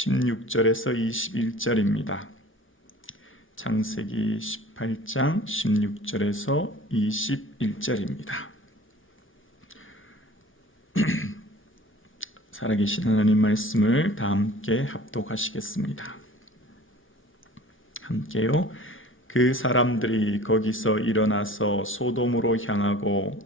16절에서 21절입니다. 창세기 18장 16절에서 21절입니다. 살아계신 하나님 말씀을 다 함께 합독하시겠습니다. 함께요. 그 사람들이 거기서 일어나서 소돔으로 향하고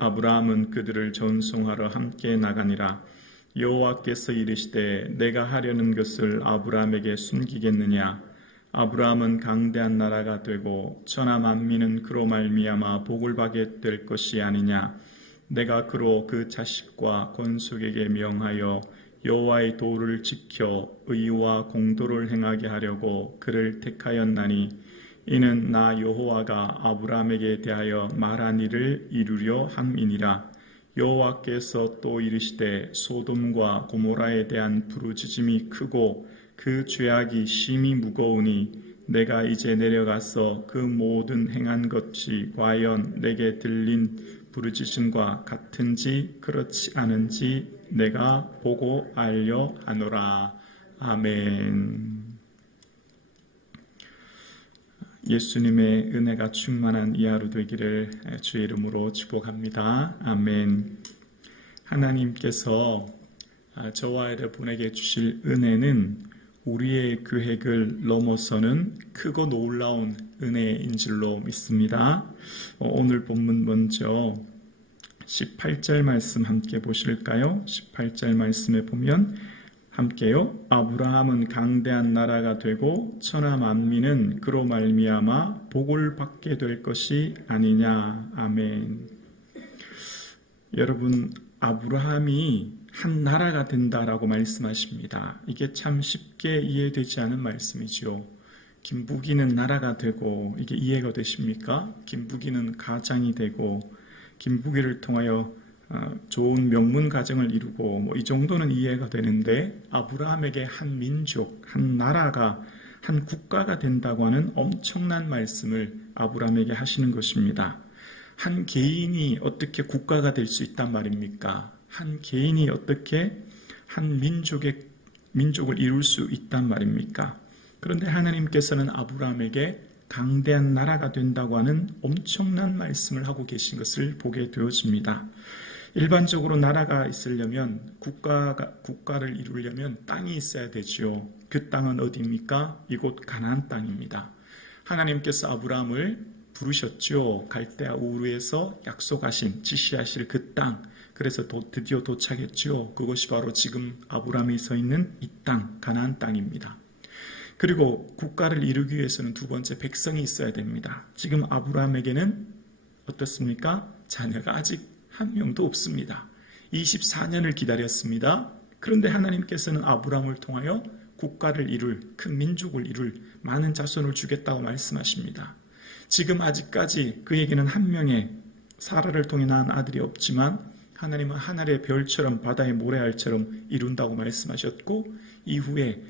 아브라함은 그들을 전송하러 함께 나가니라. 여호와께서 이르시되 내가 하려는 것을 아브라함에게 숨기겠느냐. 아브라함은 강대한 나라가 되고 천하 만민은 그로 말미암아 복을 받게 될 것이 아니냐. 내가 그로 그 자식과 건숙에게 명하여 여호와의 도를 지켜 의와 공도를 행하게 하려고 그를 택하였나니 이는 나 여호와가 아브라함에게 대하여 말한 일을 이루려 함이니라. 여호와께서 또 이르시되 소돔과 고모라에 대한 부르짖음이 크고 그 죄악이 심히 무거우니 내가 이제 내려가서 그 모든 행한 것이 과연 내게 들린 부르짖음과 같은지 그렇지 않은지 내가 보고 알려 하노라. 아멘. 예수님의 은혜가 충만한 이 하루 되기를 주의 이름으로 축복합니다. 아멘. 하나님께서 저와 여러분에게 주실 은혜는 우리의 계획을 넘어서는 크고 놀라운 은혜인 줄로 믿습니다. 오늘 본문 먼저 18절 말씀 함께 보실까요? 18절 말씀에 보면 함께요. 아브라함은 강대한 나라가 되고 천하 만민은 그로 말미암아 복을 받게 될 것이 아니냐. 아멘. 여러분, 아브라함이 한 나라가 된다라고 말씀하십니다. 이게 참 쉽게 이해되지 않은 말씀이죠. 김부기는 나라가 되고 이게 이해가 되십니까? 김부기는 가장이 되고 김부기를 통하여 좋은 명문 가정을 이루고 이 정도는 이해가 되는데 아브라함에게 한 민족, 한 나라가 한 국가가 된다고 하는 엄청난 말씀을 아브라함에게 하시는 것입니다. 한 개인이 어떻게 국가가 될 수 있단 말입니까? 한 개인이 어떻게 한 민족을 이룰 수 있단 말입니까? 그런데 하나님께서는 아브라함에게 강대한 나라가 된다고 하는 엄청난 말씀을 하고 계신 것을 보게 되어집니다. 일반적으로 나라가 있으려면 국가를 이루려면 땅이 있어야 되지요. 그 땅은 어디입니까? 이곳 가나안 땅입니다. 하나님께서 아브라함을 부르셨죠. 갈대아 우르에서 약속하신 지시하실 그 땅. 그래서 드디어 도착했죠. 그것이 바로 지금 아브라함이 서 있는 이 땅, 가나안 땅입니다. 그리고 국가를 이루기 위해서는 두 번째 백성이 있어야 됩니다. 지금 아브라함에게는 어떻습니까? 자녀가 아직 한 명도 없습니다. 24년을 기다렸습니다. 그런데 하나님께서는 아브라함을 통하여 국가를 이룰, 큰 민족을 이룰 많은 자손을 주겠다고 말씀하십니다. 지금 아직까지 그에게는 한 명의 사라를 통해 낳은 아들이 없지만 하나님은 하늘의 별처럼 바다의 모래알처럼 이룬다고 말씀하셨고 이후에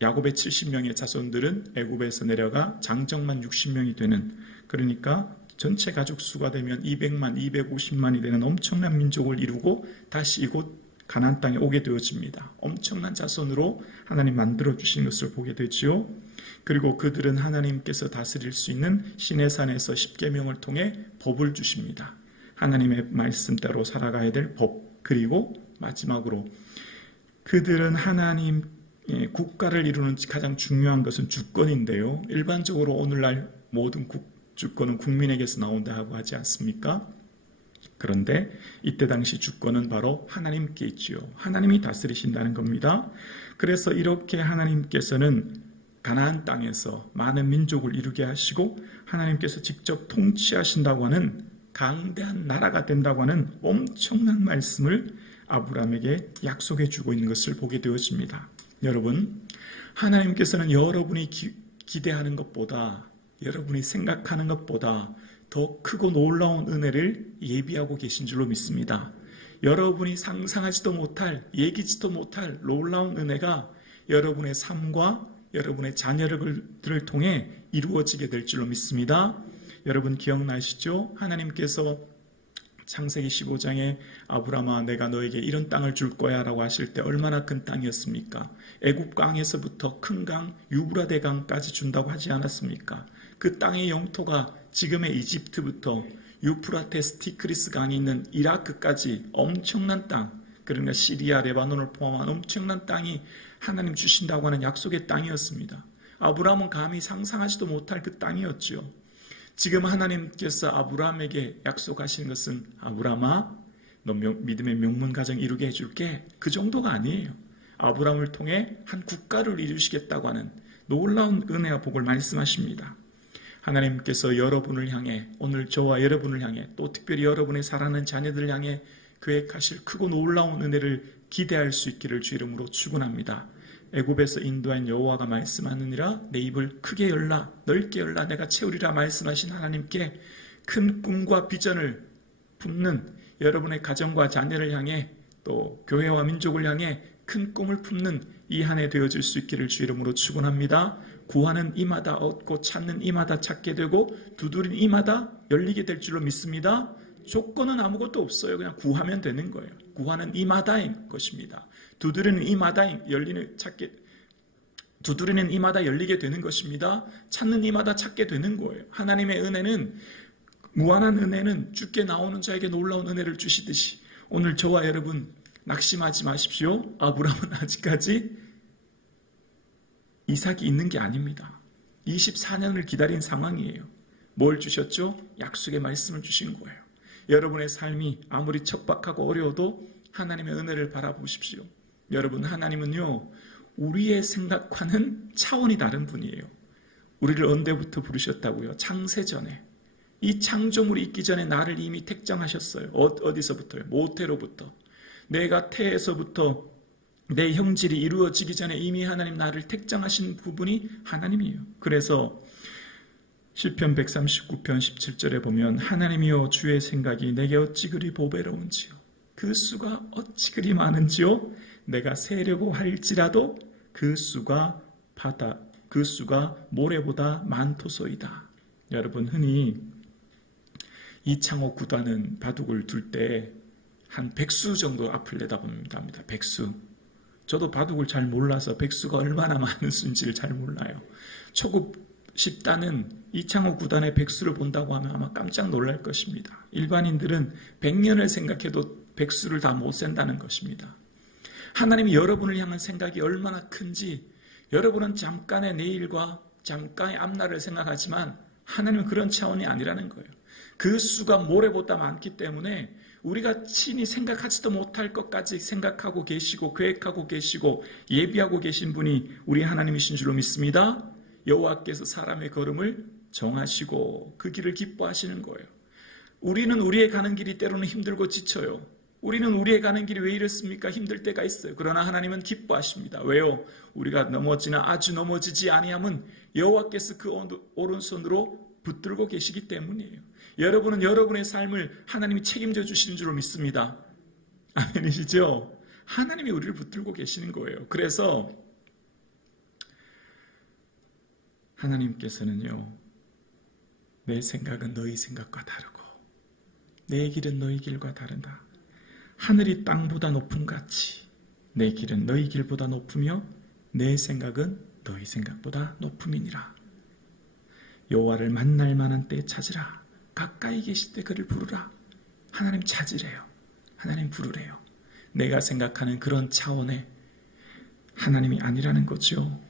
야곱의 70명의 자손들은 애굽에서 내려가 장정만 60명이 되는, 그러니까 전체 가족 수가 되면 200만, 250만이 되는 엄청난 민족을 이루고 다시 이곳 가나안 땅에 오게 되어집니다. 엄청난 자손으로 하나님 만들어주신 것을 보게 되지요. 그리고 그들은 하나님께서 다스릴 수 있는 시내산에서 십계명을 통해 법을 주십니다. 하나님의 말씀대로 살아가야 될 법. 그리고 마지막으로 그들은 하나님 국가를 이루는 가장 중요한 것은 주권인데요. 일반적으로 오늘날 모든 주권은 국민에게서 나온다고 하지 않습니까? 그런데 이때 당시 주권은 바로 하나님께 있지요. 하나님이 다스리신다는 겁니다. 그래서 이렇게 하나님께서는 가나안 땅에서 많은 민족을 이루게 하시고 하나님께서 직접 통치하신다고 하는 강대한 나라가 된다고 하는 엄청난 말씀을 아브라함에게 약속해 주고 있는 것을 보게 되어집니다. 여러분, 하나님께서는 여러분이 기대하는 것보다, 여러분이 생각하는 것보다 더 크고 놀라운 은혜를 예비하고 계신 줄로 믿습니다. 여러분이 상상하지도 못할, 얘기지도 못할 놀라운 은혜가 여러분의 삶과 여러분의 자녀들을 통해 이루어지게 될 줄로 믿습니다. 여러분 기억나시죠? 하나님께서 창세기 15장에 아브라함아 내가 너에게 이런 땅을 줄 거야 라고 하실 때 얼마나 큰 땅이었습니까? 애굽 강에서부터 큰 강 유브라데 강까지 준다고 하지 않았습니까? 그 땅의 영토가 지금의 이집트부터 유프라테스 티그리스 강이 있는 이라크까지 엄청난 땅, 그러니까 시리아 레바논을 포함한 엄청난 땅이 하나님 주신다고 하는 약속의 땅이었습니다. 아브라함은 감히 상상하지도 못할 그 땅이었죠. 지금 하나님께서 아브라함에게 약속하신 것은 아브라함아 너 믿음의 명문 가정 이루게 해줄게, 그 정도가 아니에요. 아브라함을 통해 한 국가를 이루시겠다고 하는 놀라운 은혜와 복을 말씀하십니다. 하나님께서 여러분을 향해, 오늘 저와 여러분을 향해, 또 특별히 여러분의 사랑하는 자녀들을 향해 계획하실 크고 놀라운 은혜를 기대할 수 있기를 주 이름으로 축원합니다. 애굽에서 인도한 여호와가 말씀하느니라 내 입을 크게 열라 넓게 열라 내가 채우리라 말씀하신 하나님께 큰 꿈과 비전을 품는 여러분의 가정과 자녀를 향해, 또 교회와 민족을 향해 큰 꿈을 품는 이 한 해 되어질 수 있기를 주 이름으로 축원합니다. 구하는 이마다 얻고 찾는 이마다 찾게 되고 두드리는 이마다 열리게 될 줄로 믿습니다. 조건은 아무것도 없어요. 그냥 구하면 되는 거예요. 구하는 이마다인 것입니다. 두드리는 이마다 두드리는 이마다 열리게 되는 것입니다. 찾는 이마다 찾게 되는 거예요. 하나님의 은혜는, 무한한 은혜는 주께 나오는 자에게 놀라운 은혜를 주시듯이 오늘 저와 여러분 낙심하지 마십시오. 아브라함은 아직까지 이삭이 있는 게 아닙니다. 24년을 기다린 상황이에요. 뭘 주셨죠? 약속의 말씀을 주신 거예요. 여러분의 삶이 아무리 척박하고 어려워도 하나님의 은혜를 바라보십시오. 여러분, 하나님은요, 우리의 생각과는 차원이 다른 분이에요. 우리를 언제부터 부르셨다고요? 창세전에. 이 창조물이 있기 전에 나를 이미 택정하셨어요. 어디서부터요? 모태로부터. 내가 태에서부터 내 형질이 이루어지기 전에 이미 하나님 나를 택정하신 부분이 하나님이에요. 그래서 시편 139편 17절에 보면 하나님이여 주의 생각이 내게 어찌 그리 보배로운지요. 그 수가 어찌 그리 많은지요. 내가 세려고 할지라도 그 수가 모래보다 많도소이다. 여러분, 흔히 이창호 구단은 바둑을 둘 때 한 100수 정도 앞을 내다봅니다. 100수. 저도 바둑을 잘 몰라서 100수가 얼마나 많은 수인지를 잘 몰라요. 초급 10단은 이창호 구단의 100수를 본다고 하면 아마 깜짝 놀랄 것입니다. 일반인들은 100년을 생각해도 100수를 다 못 센다는 것입니다. 하나님이 여러분을 향한 생각이 얼마나 큰지, 여러분은 잠깐의 내일과 잠깐의 앞날을 생각하지만 하나님은 그런 차원이 아니라는 거예요. 그 수가 모래보다 많기 때문에 우리가 친히 생각하지도 못할 것까지 생각하고 계시고 계획하고 계시고 예비하고 계신 분이 우리 하나님이신 줄로 믿습니다. 여호와께서 사람의 걸음을 정하시고 그 길을 기뻐하시는 거예요. 우리는 우리의 가는 길이 때로는 힘들고 지쳐요. 우리는 우리의 가는 길이 왜 이렇습니까? 힘들 때가 있어요. 그러나 하나님은 기뻐하십니다. 왜요? 우리가 넘어지나 아주 넘어지지 아니함은 여호와께서 그 오른손으로 붙들고 계시기 때문이에요. 여러분은 여러분의 삶을 하나님이 책임져 주시는 줄로 믿습니다. 아멘이시죠? 하나님이 우리를 붙들고 계시는 거예요. 그래서 하나님께서는요, 내 생각은 너희 생각과 다르고 내 길은 너희 길과 다르다. 하늘이 땅보다 높음 같이 내 길은 너희 길보다 높으며 내 생각은 너희 생각보다 높음이니라. 여호와를 만날 만한 때에 찾으라. 가까이 계실 때 그를 부르라. 하나님 찾으래요. 하나님 부르래요. 내가 생각하는 그런 차원의 하나님이 아니라는 거죠.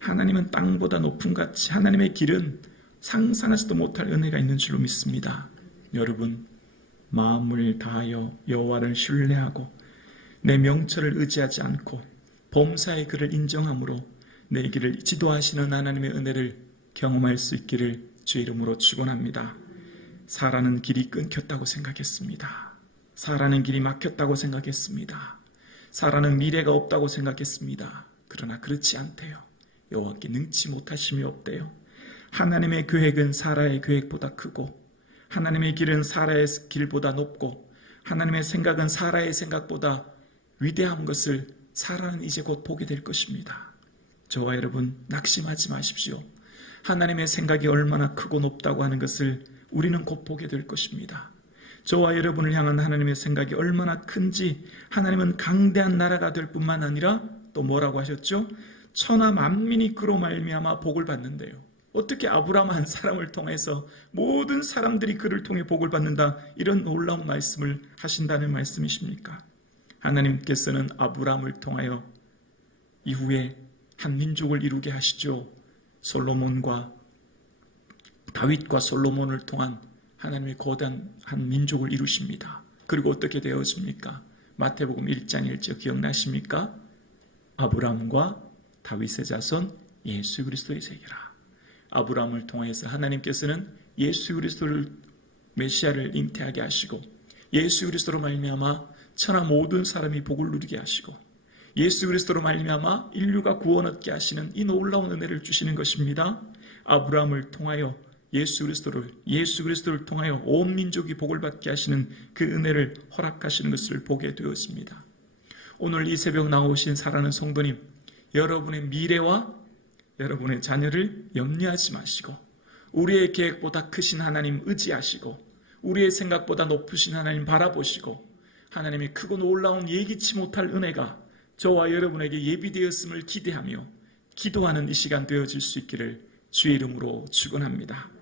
하나님은 땅보다 높음 같이 하나님의 길은 상상하지도 못할 은혜가 있는 줄로 믿습니다. 여러분, 마음을 다하여 여호와를 신뢰하고 내 명철을 의지하지 않고 범사의 그를 인정함으로 내 길을 지도하시는 하나님의 은혜를 경험할 수 있기를 주의 이름으로 축원합니다. 살아는 길이 끊겼다고 생각했습니다. 살아는 길이 막혔다고 생각했습니다. 살아는 미래가 없다고 생각했습니다. 그러나 그렇지 않대요. 여호와께 능치 못하심이 없대요. 하나님의 계획은 사라의 계획보다 크고 하나님의 길은 사라의 길보다 높고 하나님의 생각은 사라의 생각보다 위대한 것을 사라는 이제 곧 보게 될 것입니다. 저와 여러분, 낙심하지 마십시오. 하나님의 생각이 얼마나 크고 높다고 하는 것을 우리는 곧 보게 될 것입니다. 저와 여러분을 향한 하나님의 생각이 얼마나 큰지, 하나님은 강대한 나라가 될 뿐만 아니라 또 뭐라고 하셨죠? 천하 만민이 그로 말미암아 복을 받는데요. 어떻게 아브라함 한 사람을 통해서 모든 사람들이 그를 통해 복을 받는다, 이런 놀라운 말씀을 하신다는 말씀이십니까? 하나님께서는 아브라함을 통하여 이후에 한 민족을 이루게 하시죠. 다윗과 솔로몬을 통한 하나님의 거대한 한 민족을 이루십니다. 그리고 어떻게 되었습니까? 마태복음 1장 1절 기억나십니까? 아브라함과 다윗의 자손 예수 그리스도의 세계라. 아브라함을 통해서 하나님께서는 예수 그리스도를 메시아를 잉태하게 하시고, 예수 그리스도로 말미암아 천하 모든 사람이 복을 누리게 하시고, 예수 그리스도로 말미암아 인류가 구원 얻게 하시는 이 놀라운 은혜를 주시는 것입니다. 아브라함을 통하여 예수 그리스도를 통하여 온 민족이 복을 받게 하시는 그 은혜를 허락하시는 것을 보게 되었습니다. 오늘 이 새벽 나오신 사랑하는 성도님, 여러분의 미래와 여러분의 자녀를 염려하지 마시고, 우리의 계획보다 크신 하나님 의지하시고, 우리의 생각보다 높으신 하나님 바라보시고, 하나님의 크고 놀라운 예기치 못할 은혜가 저와 여러분에게 예비되었음을 기대하며 기도하는 이 시간 되어질 수 있기를 주의 이름으로 축원합니다.